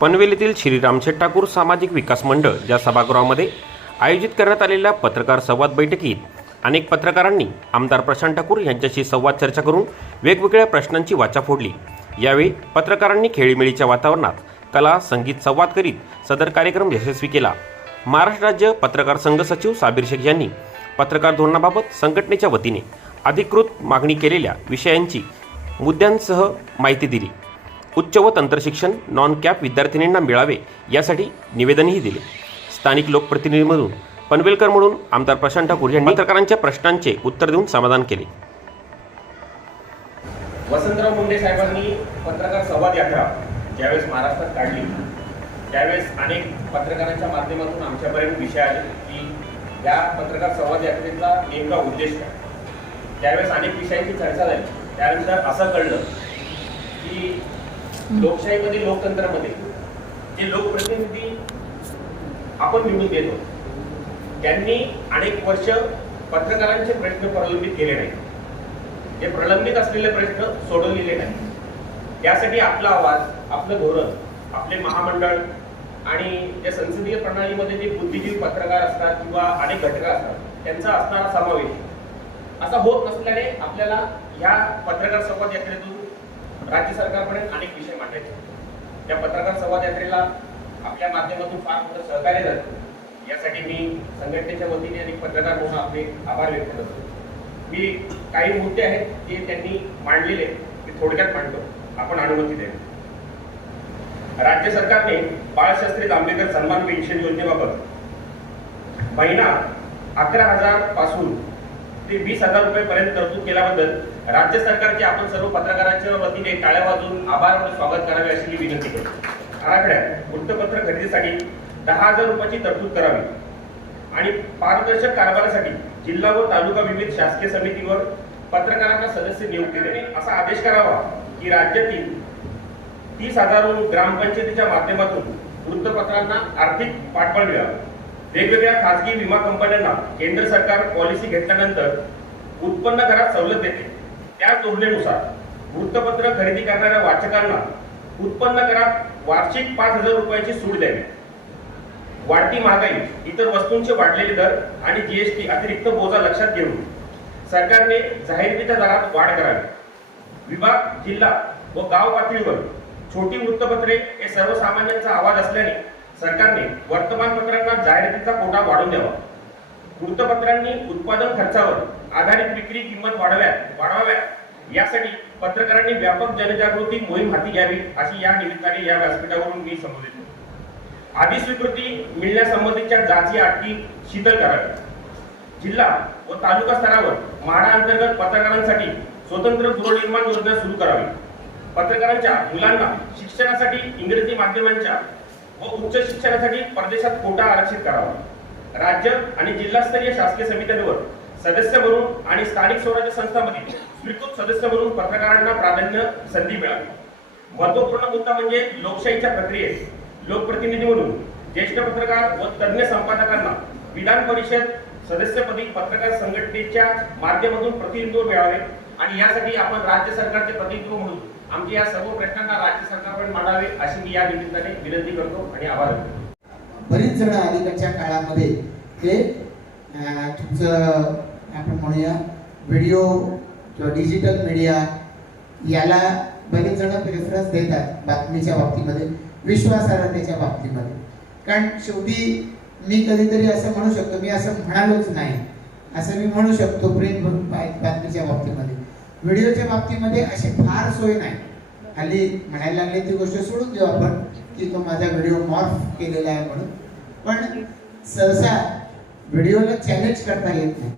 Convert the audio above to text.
पनवेलीतील श्रीराम ठाकूर सामाजिक विकास मंडळ या सभागृहामध्ये आयोजित करण्यात आलेल्या पत्रकार संवाद बैठकीत अनेक पत्रकारांनी आमदार प्रशांत ठाकूर यांच्याशी संवाद चर्चा करून वेगवेगळ्या प्रश्नांची वाचा फोडली. यावेळी पत्रकारांनी खेळीमेळीच्या वातावरणात कला संगीत संवाद करीत सदर कार्यक्रम यशस्वी केला. महाराष्ट्र राज्य पत्रकार संघ सचिव साबीर शेख यांनी पत्रकार धोरणाबाबत संघटनेच्या वतीने अधिकृत मागणी केलेल्या विषयांची मुद्द्यांसह माहिती दिली. उच्च व तंत्रशिक्षण नॉन कॅप विद्यार्थिनींना मिळावे यासाठी निवेदनही दिले. स्थानिक लोकप्रतिनिधीमधून पनवेलकर म्हणून आमदार प्रशांत ठाकूर यांनी पत्रकारांच्या प्रश्नांचे उत्तर देऊन समाधान केले. वसंतराव मुंडे साहेबांनी पत्रकार संवाद यात्रा ज्यावेळेस महाराष्ट्रात काढली त्यावेळेस अनेक पत्रकारांच्या माध्यमातून आमच्यापर्यंत विषय आले की या पत्रकार संवाद यात्रेचा नेमका उद्देश काय? त्यावेळेस अनेक विषयांची चर्चा झाली. त्यानंतर असं कळलं की लोकशाहीमध्ये लोकतंत्रामध्ये जे लोकप्रतिनिधी आपण निवडून देतो त्यांनी अनेक वर्ष पत्रकारांचे प्रश्न प्रलंबित केले नाही जे प्रलंबित असलेले प्रश्न सोडवलेले नाही त्यासाठी आपला आवाज आपलं धोरण आपले महामंडळ आणि त्या संसदीय प्रणालीमध्ये जे बुद्धिजीवी पत्रकार असतात किंवा अनेक घटक असतात त्यांचा असणारा समावेश. असा होत नसल्याने आपल्याला ह्या पत्रकार संवाद यात्रेतून राज्य सरकारपर्यंत अनेक विषय मांडायचे या पत्रकार संवाद यात्रेला आपल्या माध्यमातून फार मोठं सहकार्य झालं. यासाठी मी संघटनेच्या वतीने आणि पत्रकार म्हणून आपले आभार व्यक्त करतो. मी काही मुद्दे आहेत ते त्यांनी मांडलेले ते थोडक्यात मांडतो. आपण अनुमती द्या. राज्य सरकारने बाळशास्त्री जांभेकर सन्मान पेन्शन योजनेबाबत महिना अकरा हजारपासून ते वीस हजार रुपये पर्यंत तरतूद केल्याबद्दल राज्य सरकारचे आपण सर्व पत्रकारांच्या वतीने टाळ्या वाजून आभार म्हणून स्वागत करावे अशी विनंती करतो. आराखड्यात वृत्तपत्र खरेदीसाठी दहा हजार रुपयाची तरतूद करावी आणि पारदर्शक कारभारासाठी जिल्हा व तालुका विविध शासकीय समितीवर पत्रकारांना सदस्य नियुक्ती देणे. असा आदेश करावा की राज्यातील तीस हजारहून ग्रामपंचायतीच्या माध्यमातून वृत्तपत्रांना आर्थिक पाठबळ मिळावं. वेगवेगळ्या खासगी विमा कंपन्यांना केंद्र सरकार पॉलिसी घेतल्यानंतर उत्पन्न करात सवलत देते. त्याच धोरणेनुसार वृत्तपत्र खरेदी करणाऱ्या वाचकांना उत्पन्न करात वार्षिक पाच हजार रुपयाची सूट द्यावी. वाढती महागाई इतर वस्तूंचे वाढलेले दर आणि जीएसटी अतिरिक्त बोजा लक्षात घेऊन सरकारने जाहीरतीच्या दरात वाढ करावी. विभाग जिल्हा व गाव पातळीवर छोटी वृत्तपत्रे हे सर्वसामान्यांचा आवाज असल्याने सरकारने वर्तमानपत्रांना जाहिरातीचा कोटा वाढवून द्यावा. वृत्तपत्रांनी उत्पादन खर्चावर आधारित विक्री किंमत वाढव्यात वाढवाव्या. यासाठी पत्रकारांनी व्यापक जनजागृती मोहीम हाती घ्यावी अशी या निमित्ताने या व्यासपीठावरून मी संबोधित अधिस्वीकृती मिळण्यासंबंधीच्या जाची अटी शीतल कराव्या जिल्हा व तालुका स्तरावर म्हाडा अंतर्गत पत्रकारांसाठी स्वतंत्र गृहनिर्माण योजना सुरू करावी. पत्रकारांच्या मुलांना शिक्षणासाठी इंग्रजी माध्यमांच्या व उच्च शिक्षणासाठी परदेशात कोटा आरक्षित करावा. राज्य आणि जिल्हास्तरीय शासकीय समित्यांवर सदस्य म्हणून आणि स्थानिक स्वराज्य संस्थांमधील स्वीकृत सदस्य म्हणून पत्रकारांना प्राधान्य संधी मिळावी. महत्त्वपूर्ण मुद्दा म्हणजे लोकशाहीच्या प्रक्रियेत लोकप्रतिनिधी म्हणून ज्येष्ठ पत्रकार व तज्ज्ञ संपादकांना विधान परिषद सदस्यपदी पत्रकार संघटनेच्या माध्यमातून प्रतिनिधित्व मिळावे आणि यासाठी आपण राज्य सरकारचे प्रतिनिधित्व म्हणून आमच्या या सर्व प्रश्नांना राज्य सरकारकडे मांडावे अशी मी या निमित्ताने विनंती करतो आणि आभार करतो. बरीच जण अलीकडच्या काळामध्ये. हे तुमचं आपण म्हणूया व्हिडिओ किंवा डिजिटल मीडिया याला बरेच जण प्रेफरन्स देतात बातमीच्या बाबतीमध्ये विश्वासार्हतेच्या बाबतीमध्ये. कारण शेवटी मी कधीतरी असं म्हणू शकतो मी असं म्हणालोच नाही. असं मी म्हणू शकतो प्रिंट बातमीच्या बाबतीमध्ये. व्हिडिओच्या बाबतीमध्ये अशी फार सोय नाही. हल्ली म्हणायला लागले ती गोष्ट सोडून देऊ आपण की तो माझा व्हिडिओ मॉर्फ केलेला आहे म्हणून. पण सहसा व्हिडिओला चॅलेंज करता येत नाही.